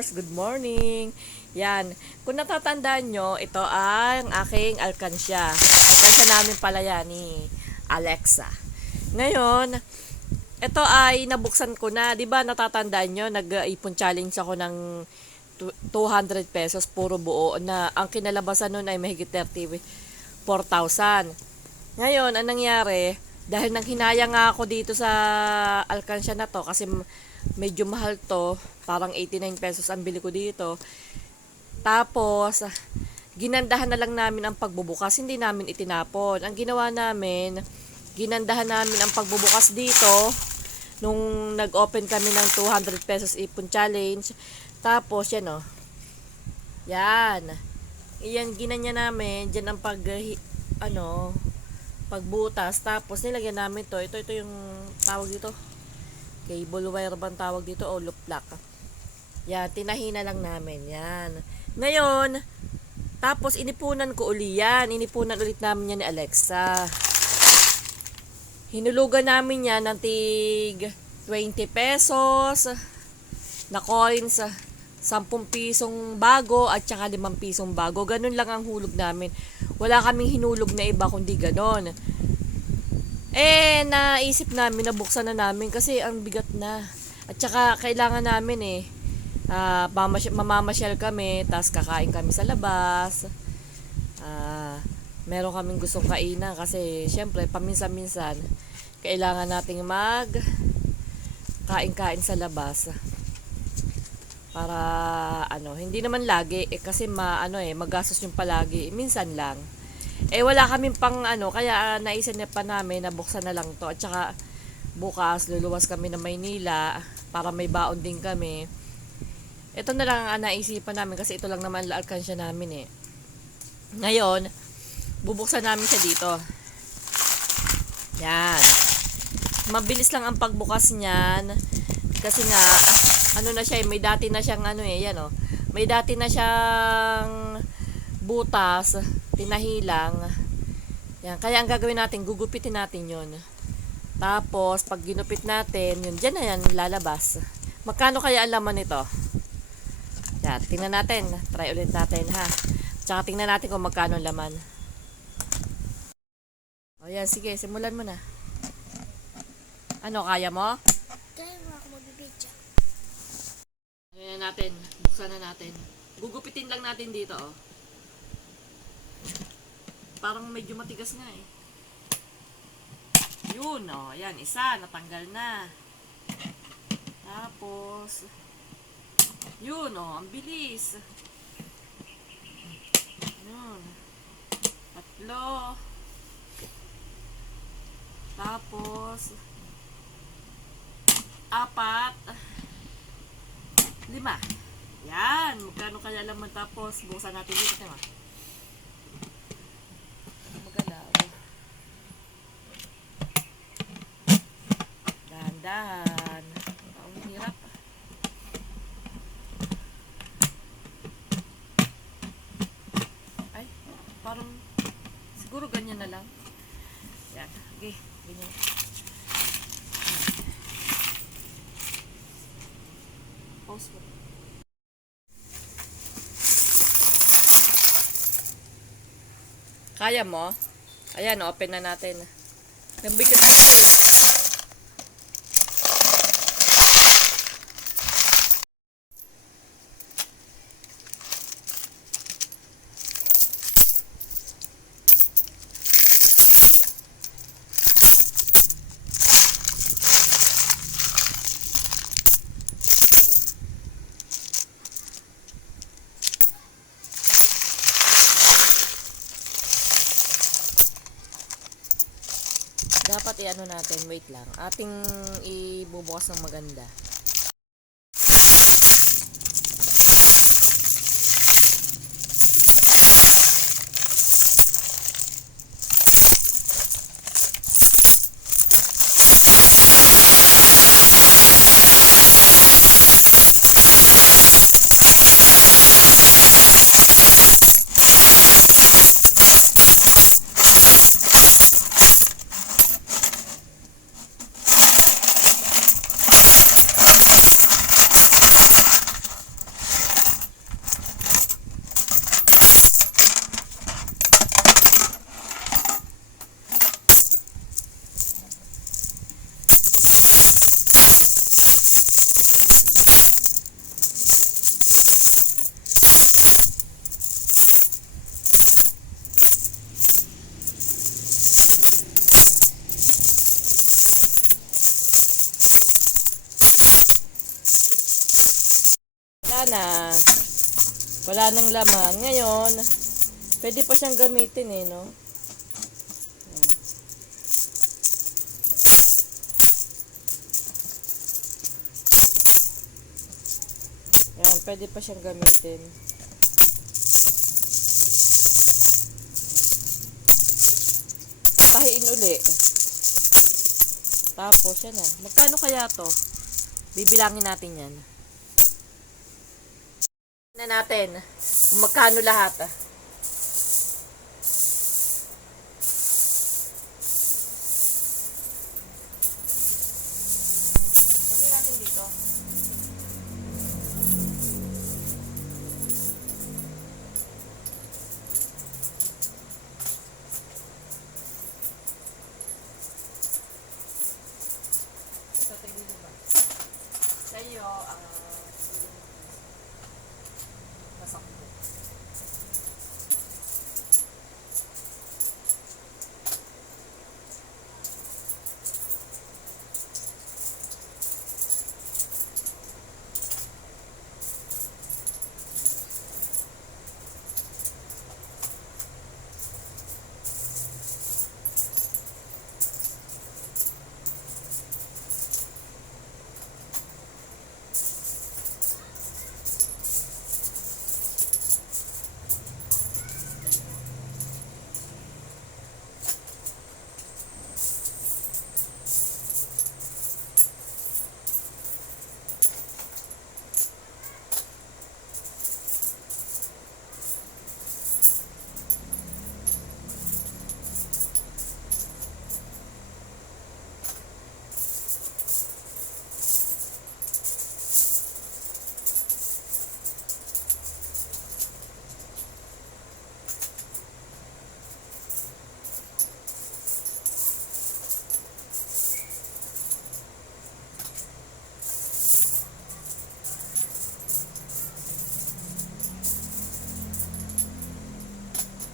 Mars, good morning. Yan, kung natatandaan nyo, ito ang aking alkansya. Alkansya namin pala yan ni Alexa. Ngayon, ito ay nabuksan ko na. Di ba natatandaan nyo, nag-ipon challenge ako ng 200 pesos puro buo na ang kinalabasan nun ay mahigit 34,000. Ngayon, anong nangyari? Dahil nang hinaya nga ako dito sa alkansya na to kasi medyo mahal to, parang 89 pesos ang bili ko dito. Tapos, ginandahan na lang namin ang pagbubukas, hindi namin itinapon. Ang ginawa namin, ginandahan namin ang pagbubukas dito nung nag-open kami ng 200 pesos ipon challenge. Tapos, yan o. Yan. Iyan, ginanya namin. Diyan ang pagbutas. Tapos, nilagyan namin to. Ito yung tawag dito. Cable wire bang tawag dito o loop lock. Yan, tinahina lang namin. Yan. Ngayon, tapos inipunan ko uli yan. Inipunan ulit namin yan ni Alexa. Hinulugan namin yan ng tig 20 pesos na coins, 10 pisong bago at saka 5 pisong bago. Ganun lang ang hulog namin. Wala kaming hinulog na iba kundi ganon. Naisip namin, nabuksan na namin kasi ang bigat na. At saka kailangan namin mamamasyal kami, tas kakain kami sa labas. Meron kaming gustong kainan kasi syempre paminsan-minsan kailangan nating kain-kain sa labas. Para hindi naman lagi kasi magastos yung palagi, minsan lang. Wala kaming pang kaya naisip pa namin na buksan na lang to. At saka bukas luluwas kami ng Maynila para may baon din kami. Ito na lang ang naisipan namin kasi ito lang naman alkansya namin Ngayon, bubuksan namin siya dito. Yan. Mabilis lang ang pagbukas niyan kasi nga na siya, may dati na siyang yan may dati na siyang butas, tinahilang. Yan, kaya ang gagawin natin, gugupitin natin 'yon. Tapos pag ginupit natin, yun diyan na yan lalabas. Magkano kaya ang laman nito? Yan, tingnan natin, try ulit natin ha. Tsaka tingnan natin kung magkano ang laman. O yan, sige, simulan mo na. Kaya mo? Kaya mo ako magbibidyo. Ayan natin, buksan na natin. Gugupitin lang natin dito, Parang medyo matigas nga Yun, ayan, isa, natanggal na. Tapos, yun, ang bilis. Yun. 3. Tapos, 4. 5. Yan, magkano kaya laman tapos buksan natin dito, diba? Magalaw. Dahan-dahan. Ang hirap. Ay, parang siguro ganyan na lang. Yan, okay, ganyan. Pause mo. Kaya mo? Ayan, open na natin. Nabigat na ito Dapat natin, wait lang. Ating ibubukas ng maganda. Wala na. Wala nang laman. Ngayon, pwede pa siyang gamitin eh, no? Ayan, pwede pa siyang gamitin. Tahiin uli. Tapos, yan na. Magkano kaya to? Bibilangin natin yan. Na natin kung magkano lahat. Ano natin dito? Ito tayo ba? Sa'yo, nasakbo.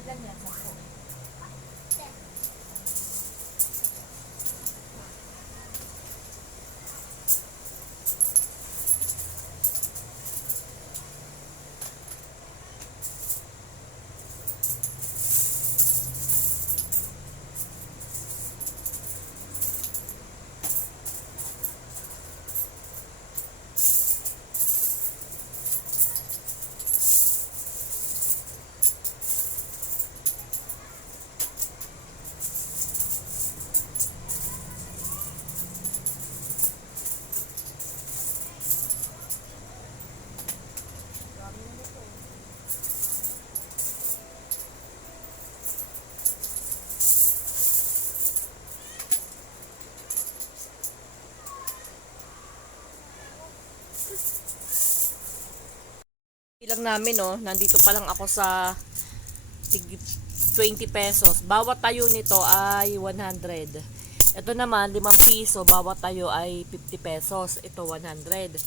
Ilan yan? 10. Bilang namin, no, nandito pa lang ako sa 20 pesos. Bawat tayo nito ay 100. Ito naman, 5 piso. Bawat tayo ay 50 pesos. Ito, 100.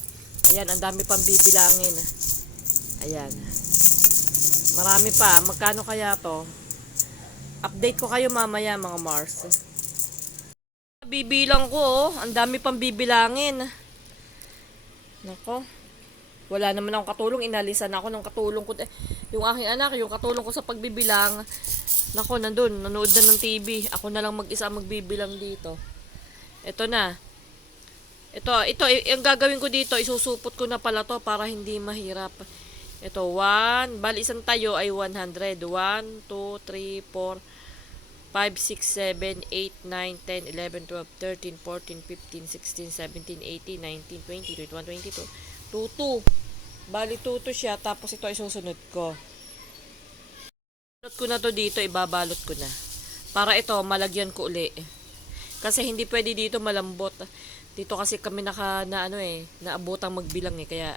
Ayan, ang dami pang bibilangin. Ayan. Marami pa. Magkano kaya to? Update ko kayo mamaya, mga Mars. Bibilang ko, oh. Ang dami pang bibilangin. Nako. Wala naman akong katulong, inalisan ako ng katulong ko. Yung aking anak, yung katulong ko sa pagbibilang, nako, nandun, nanood na ng TV. Ako na lang mag-isa magbibilang dito. Ito na. Ito, yung gagawin ko dito, isusupot ko na pala to para hindi mahirap. Ito, 1, bali isang tayo ay 100. 1, 2, 3, 4, 5, 6, 7, 8, 9, 10, 11, 12, 13, 14, 15, 16, 17, 18, 19, 20, 21, 22. Tutu. Bali tutu siya, tapos ito ay susunod ko. Susunod ko na to dito, ibabalot ko na. Para ito, malagyan ko uli. Kasi hindi pwede dito malambot. Dito kasi kami naabotang magbilang eh, kaya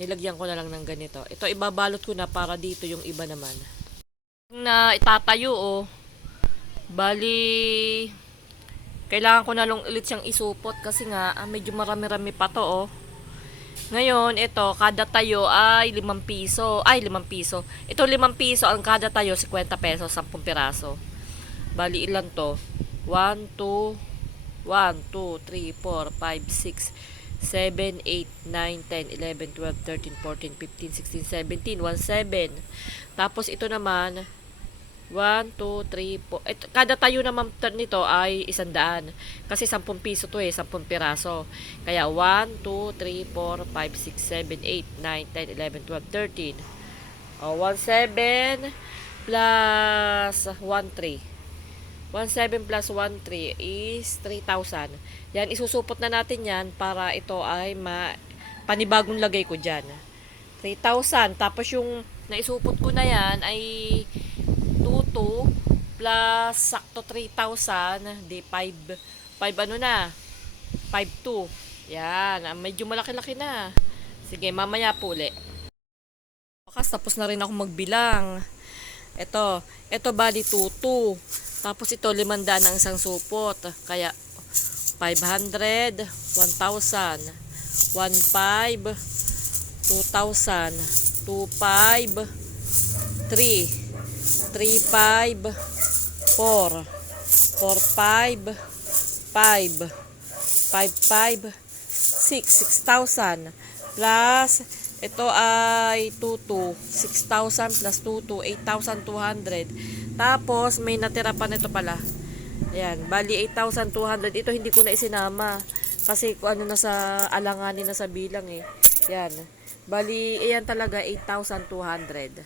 nilagyan ko na lang ng ganito. Ito ibabalot ko na para dito yung iba naman. Na itatayo oh. Bali, kailangan ko na lang ulit siyang isupot kasi nga medyo marami-rami pa to oh. Ngayon, ito, kada tayo ay 5 piso. Ay, 5 piso. Ito 5 piso, ang kada tayo 50 pesos, 10 piraso. Bali, ilan to? 1, 2, 3, 4, 5, 6, 7, 8, 9, 10, 11, 12, 13, 14, 15, 16, 17, 1, 7. Tapos ito naman, 1, 2, 3, 4. Ito, kada tayo naman nito ay 100. Kasi 10 piso to 10 piraso. Kaya 1, 2, 3, 4, 5, 6, 7, 8, 9, 10, 11, 12, 13. O, 1, 7 plus 1, 3. 1,7 plus 1,3 is 3,000. Yan, isusupot na natin yan para ito ay panibagong lagay ko dyan. 3,000. Tapos yung naisupot ko na yan ay 2,2 plus sakto 3,000. Di 5 ano na? 5,2. Yan, medyo malaki-laki na. Sige, mamaya po ulit. Tapos na rin ako magbilang. Ito bali 2,2. Tapos ito 500 ang isang supot. Kaya 500, 1,000, 1,500, 2,000, 2,500, 3, 3,500, 4, 4,500, 5, 5,500, 6,000 plus ito ay 2,2. 6,000 plus 2,2, 8,200. Tapos, may natira pa nito pala. Ayan, bali 8,200. Ito hindi ko na isinama. Kasi kung ano na sa alanganin na sa bilang eh. Yan. Bali, ayan talaga 8,200.